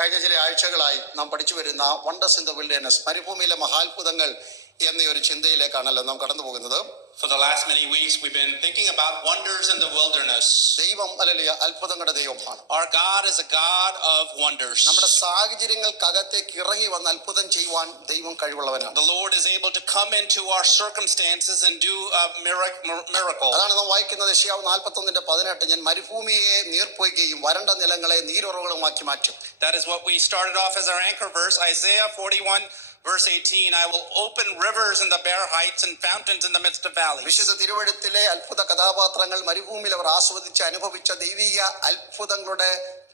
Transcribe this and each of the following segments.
കഴിഞ്ഞ ചില ആഴ്ചകളായി നാം പഠിച്ചു വരുന്ന വണ്ടേഴ്സ് ഇൻ ദ വിൽഡർനെസ്, മരുഭൂമിയിലെ മഹാത്ഭുതങ്ങൾ എന്ന ഒരു ചിന്തയിലേക്കാണല്ലോ നാം കടന്നു പോകുന്നത്. For the last many weeks, we've been thinking about wonders in the wilderness. ദൈവം ഹല്ലേലൂയ അത്ഭുതങ്ങളുടെ ദൈവമാണ്. Our God is a God of wonders. നമ്മുടെ സാഹചര്യങ്ങൾക്കകത്തേക്ക് ഇറങ്ങി വന്ന് അത്ഭുതം ചെയ്യുവാൻ ദൈവം കഴിവുള്ളവനാണ്. The Lord is able to come into our circumstances and do a miracle. അതാണ് നാം വായിക്കുന്നത് യെശയ്യാവ് 41:18, ഞാൻ മരുഭൂമിയെ നീർപ്പൊയ്കയും വരണ്ട നിലങ്ങളെ നീരുറവുകളുമാക്കി മാറ്റും. That is what we started off as our anchor verse, Isaiah 41. Verse 18, I will open rivers in the bare heights and fountains in the midst of valleys. വിശുദ്ധ തിരുവെഴുത്തിലെ അത്ഭുത കഥാപാത്രങ്ങൾ മരുഭൂമിയിൽ അവർ ആസ്വദിച്ച് അനുഭവിച്ച ദൈവിക അത്ഭുതങ്ങളുടെ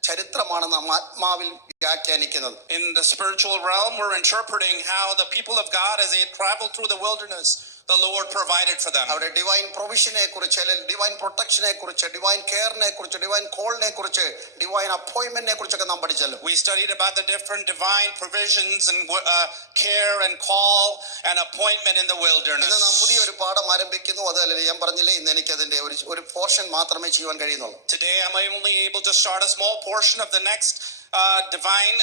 ചരിത്രമാണ് നാം ആത്മാവിൽ വ്യാഖ്യാനിക്കുന്നത്. In the spiritual realm, we're interpreting how the people of God, as they traveled through the wilderness, the Lord provided for them. അവരുടെ ഡിവൈൻ പ്രൊവിഷനെ കുറിച്ച്, അല്ലെങ്കിൽ ഡിവൈൻ പ്രൊട്ടക്ഷനെ കുറിച്ച്, ഡിവൈൻ കെയറിനെ കുറിച്ച്, ഡിവൈൻ കോളിനെ കുറിച്ച്, ഡിവൈൻ അപ്പോയിന്റ്മെന്റിനെ കുറിച്ചൊക്കെ നാം പഠിച്ചല്ലോ. We studied about the different divine provisions and care and call and appointment in the wilderness. ഇന്ന് നാം പുതിയൊരു പാഠം ആരംഭിക്കുന്നു. അതല്ലേ ഞാൻ പറഞ്ഞില്ലേ, ഇന്ന് എനിക്ക് അതിന്റെ ഒരു പോർഷൻ മാത്രമേ ചെയ്യാൻ കഴിയുന്നുള്ളൂ. Today I'm only able to start a small portion of the next divine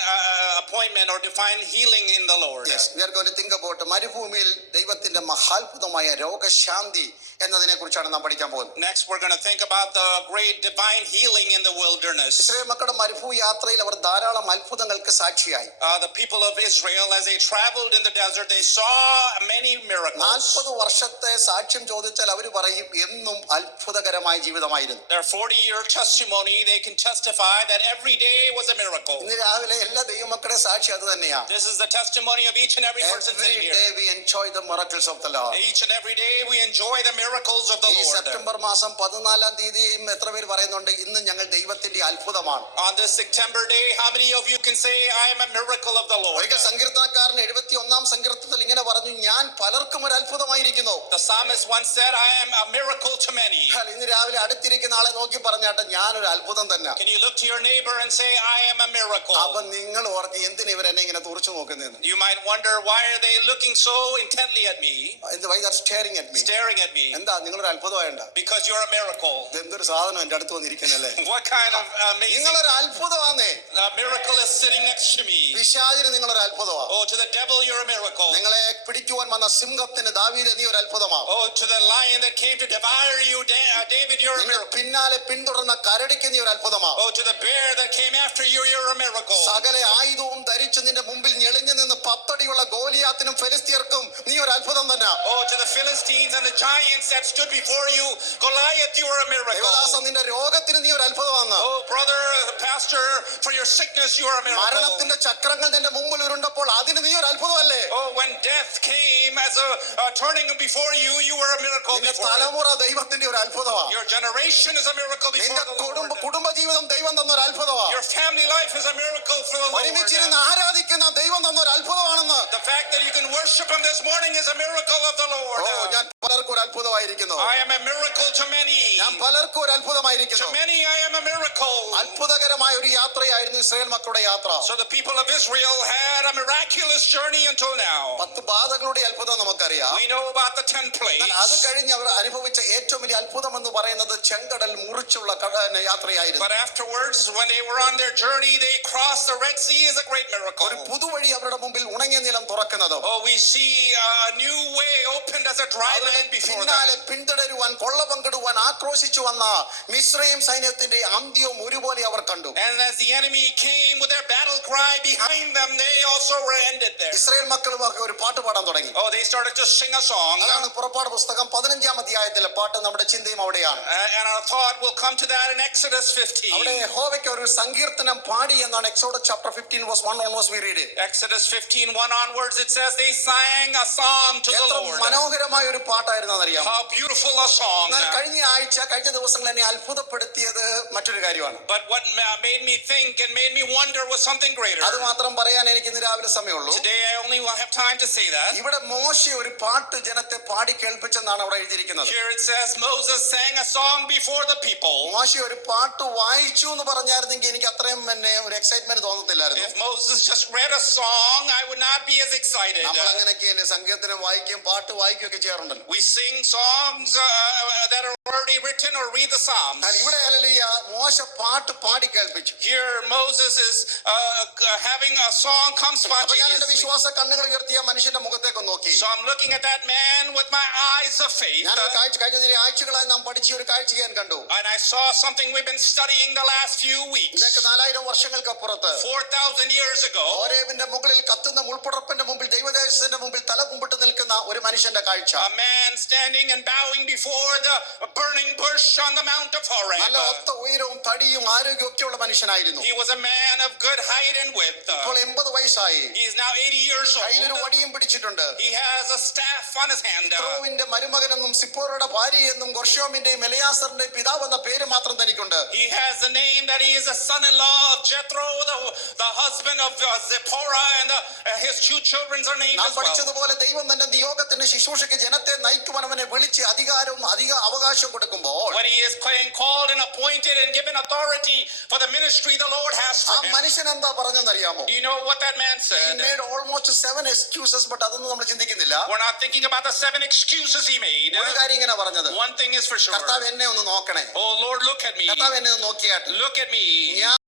appointment or divine healing in the Lord. Yes, we are going to think about മരുഭൂമിയിൽ ദൈവത്തിന്റെ മഹാത്ഭുതമായ രോഗശാന്തി എന്നതിനെ കുറിച്ചാണ് നാം പഠിക്കാൻ പോകുന്നത്. Next we're going to think about the great divine healing in the wilderness. Israel മക്കളുടെ മരുഭൂമി യാത്രയിൽ അവർ ധാരാളം അത്ഭുതങ്ങൾക്ക് സാക്ഷിയായി. The people of Israel, as they traveled in the desert, they saw many miracles. 40 വർഷത്തെ സാക്ഷ്യം ചോദിച്ചാൽ അവർ പറയും എന്നും അത്ഭുതകരമായ ജീവിതമായിരുന്നു. Their 40-year testimony, they can testify that every day was a miracle. ഇന്ന് രാവിലെ എല്ലാ ദൈവമക്കളുടെ സാക്ഷി അത് തന്നെയാണ്. This is the testimony of each and every person sitting here. Every day we enjoy the miracles of the Lord. Each and every day we enjoy the miracles of the ഈ Lord. September മാസം 14-ാം തീയതിയും എത്ര പേര് പറയുന്നുണ്ട് ഇന്ന് ഞങ്ങൾ ദൈവത്തിന്റെ അത്ഭുതമാണ്? On this September day, how many of you can say I am a miracle of the Lord? ഒരിക്കൽ സങ്കീർത്തനക്കാരൻ 71-ാം സങ്കീർത്തനത്തിൽ ഇങ്ങനെ പറഞ്ഞു, ഞാൻ പലർക്കും ഒരു അത്ഭുതമായിരിക്കുന്നു. The psalmist once said, I am a miracle to many. ഇന്ന് രാവിലെ അടുത്തിരിക്കുന്ന ആളെ നോക്കി പറഞ്ഞാട്ടെ, ഞാനൊരു അത്ഭുതം തന്നെ. Can you look to your neighbor and say I am a miracle? അപ്പൊ നിങ്ങൾ ഓർത്ത് എന്തിനാ ഇവരെന്നെ ഇങ്ങനെ തുറച്ചു നോക്കുന്നതെന്ന്. You might wonder, why are they looking so intently at me? Why they are staring at me? Staring at me. എന്താ നിങ്ങളൊരു അത്ഭുതമായണ്ട? Because you're a miracle. എന്തൊരു സാധനം എന്റെ അടുത്ത് വന്നിരിക്കുന്നല്ലേ. What kind of amazing നിങ്ങളൊരു അത്ഭുതമാണേ. a miracle is sitting next to me. പിശാചിന് നിങ്ങളൊരു അത്ഭുതമാണ്. Oh, to the devil you're a miracle. നിങ്ങളെ പിടിക്കുവാൻ വന്ന സിംഹത്തിന് ദാവീദ് നീ ഒരു അത്ഭുതമാണ്. Oh, to the lion that came to devour you, David, you're a miracle. പിന്നാലെ പിന്തുടർന്ന കരടിക്ക് നീ ഒരു അത്ഭുതമാണ്. Oh, to the bear that came after you, you're a miracle. സകല ആയുധവും ധരിച്ച് നിന്റെ മുമ്പിൽ ഞെളിഞ്ഞു നിന്ന് 10 അടിയുള്ള ഗോലിയാത്തിനും ഫെലിസ്ത്യർക്കും നീ ഒരു അത്ഭുതം തന്നെ. Oh, to the Philistines and the giants that stood before you, Goliath, you are a miracle. ദേവദാസ നിന്റെ രോഗത്തിന് നീ ഒരു അത്ഭുതമാണ്. Oh, brother, pastor, for your sickness you are a miracle. മരണത്തിന്റെ ചക്രങ്ങൾ നിന്റെ മുമ്പിൽ ഉരുണ്ടപ്പോൾ അതിന് നീ ഒരു അത്ഭുതമല്ലേ. Oh, when death came as a turning before you, you were a miracle before. തലമുറ ദൈവത്തിന്റെ ഒരു അത്ഭുതമാണ്. Your generation is a miracle before the Lord. കുടുംബജീവിതം ദൈവം തന്ന ഒരു അത്ഭുതമാണ്. Your family life is a miracle for the Lord. ഒരുമിച്ചിരുന്ന് ആരാധിക്കുന്ന ദൈവം തന്ന ഒരു അത്ഭുതമാണെന്ന്. The fact that you can worship him this morning is a miracle of the Lord. Oh, ഞാൻ പലർക്കും ഒരു അത്ഭുതമായിരിക്കുന്നു. I am a miracle to many. ഞാൻ പലർക്കും ഒരു അത്ഭുതമായിരിക്കുന്നു. To many I am a miracle. അത്ഭുതകരമായ ഒരു യാത്രയായിരുന്നു ഇസ്രായേൽ മക്കളുടെ യാത്ര. So the people of Israel had a miraculous journey until now. 10 ബാധകളുടെ അത്ഭുതം നമുക്കറിയാം. We know about the 10 plagues. അത് കഴിഞ്ഞ് അവർ അനുഭവിച്ച ഏറ്റവും വലിയ അത്ഭുതം എന്ന് പറയുന്നത് ചെങ്കടൽ മുറിച്ചുള്ള യാത്രയായിരുന്നു. But afterwards, when they were on their journey, they crossed the Red Sea is a great miracle. ഒരു പുതുവഴി അവരുടെ മുമ്പിൽ ഉണങ്ങിയ നിലം തുറക്കുന്നത്. Oh, we see a new way opened as a dry land before them. പിന്നാലെ പിന്തുടരുവാൻ കൊള്ള പങ്കിടുവാൻ ആക്രോശിച്ചു വന്ന മിസ്രയീം സൈന്യത്തിന്റെ അന്ത്യവും ഒരുപോലെ അവർ കണ്ടു. And as the enemy came with their battle cry behind them, they also were ended there. Israel മക്കൾ ഒരു പാട്ട് പാടാൻ തുടങ്ങി. Oh, they started to sing a song. അതാണ് പുറപ്പാട് പുസ്തകം 15-ാം അധ്യായത്തിലെ പാട്ട്. നമ്മുടെ ചിന്തയും അവിടെയാണ്. And our thought will come to that in Exodus 15. അവിടെ യഹോവയ്ക്ക് ഒരു സങ്കീർത്തനം പാടി എന്നാണ് Exodus chapter 15 verse 1 onwards we read it. Exodus 15:1 onwards it says they sang a psalm to the Lord. മനോഹരമായ ഒരു പാട്ടായിരുന്നു അറിയാം. How beautiful a song. കഴിഞ്ഞ ദിവസങ്ങൾ എന്നെ അത്ഭുതപ്പെടുത്തിയത് മറ്റൊരു കാര്യമാണ്. But what made me think and made me wonder was something greater. അത് മാത്രം പറയാൻ എനിക്ക് ഇന്ന് രാവിലെ സമയമുള്ളൂ. Today I only will have time to say that. ഇവിടെ മോശെ ഒരു പാട്ട് ജനത്തെ പാടി കേൾപ്പിച്ചെന്നാണ് അവിടെ എഴുതിയിരിക്കുന്നത്. Here it says Moses sang a song before the people. മോശെ ഒരു പാട്ട് വായിച്ചു എന്ന് പറഞ്ഞായിരുന്നെങ്കിൽ എനിക്ക് അത്രയും ഒരു എക്സൈറ്റ്മെന്റ് തോന്നത്തില്ലായിരുന്നു. If Moses just read a song, I would not be as excited. നമ്മൾ അങ്ങനെയൊക്കെയല്ലേ സങ്കീർത്തനം വായിക്കും പാട്ട് വായിക്കുകയൊക്കെ ചെയ്യാറുണ്ടല്ലോ. We sing songs that are already written or read the Psalms. എന്നാൽ ഇവിടെ ഹല്ലേലൂയ മോശ പാട്ട് പാടി കേൾപ്പിച്ചു. Here Moses is having a song come അപ്പൊ ഞാൻ എന്റെ spontaneously. വിശ്വാസ കണ്ണുകൾ ഉയർത്തിയ മനുഷ്യന്റെ മുഖത്തേക്ക് നോക്കി. So I'm looking at that man with my eyes of faith. ഞാൻ കഴിഞ്ഞ ആഴ്ചകളായി നാം പഠിച്ച ഒരു കാഴ്ച ഞാൻ കണ്ടു. And I saw something we've been studying the last few weeks. ഇതൊക്കെ 4000 വർഷങ്ങൾക്കപ്പുറത്ത് 4,000 years ago, ഹോരേബിന്റെ മുകളിൽ കത്തുന്ന മുൾപ്പടർപ്പിന്റെ മുമ്പിൽ ദൈവദേശത്തിന്റെ മുമ്പിൽ തല കുമ്പിട്ട് നിൽക്കുന്ന ഒരു മനുഷ്യന്റെ കാഴ്ച. a man standing and bowing before the burning bush on the Mount of നല്ല Horeb. ഒത്ത ഉയരവും തടിയും ആരോഗ്യവും ഒക്കെയുള്ള മനുഷ്യനായിരുന്നു. He was a man of good height and width. ഇപ്പോൾ 80 വയസ്സായി. He is now 80 years കയ്യിലൊരു old. വടിയും പിടിച്ചിട്ടുണ്ട്. He has a staff on his hand. യിത്രോവിന്റെ മരുമകനെന്നും സിപ്പോറയുടെ ഭാര്യയെന്നും ഗൊർഷോമിന്റെയും എലയാസറിന്റെയും പിതാവ് എന്ന പേര് മാത്രം തനിക്കുണ്ട്. He has the name that he is a son-in-law of Jethro, the husband of Zipporah, and his two children's are named നാം as well. പഠിച്ചതുപോലെ ദൈവം തന്റെ നിയോഗത്തിന് ശുശ്രൂഷയ്ക്ക് ജനത്തെ നയിക്കുവാൻ അവനെ വിളിച്ച് അധികാരവും അധിക അവകാശം കൊടുക്കുമ്പോൾ When he is called and appointed and given authority for the ministry the Lord has ആ for him. മനുഷ്യൻ എന്താ പറഞ്ഞെന്നറിയാമോ? Do you know what that man He said? made almost 7 excuses, but അതൊന്നും നമ്മൾ ചിന്തിക്കുന്നില്ല. We're not thinking about the 7 excuses he made. ഒരു കാര്യം ഇങ്ങനെ പറഞ്ഞത്, One thing is for sure. കർത്താവ് എന്നെ ഒന്ന് നോക്കണേ, Oh Lord, look at me. കർത്താവ് എന്നെ ഒന്ന് നോക്കിയാട്ടെ. Look at me. ഞാൻ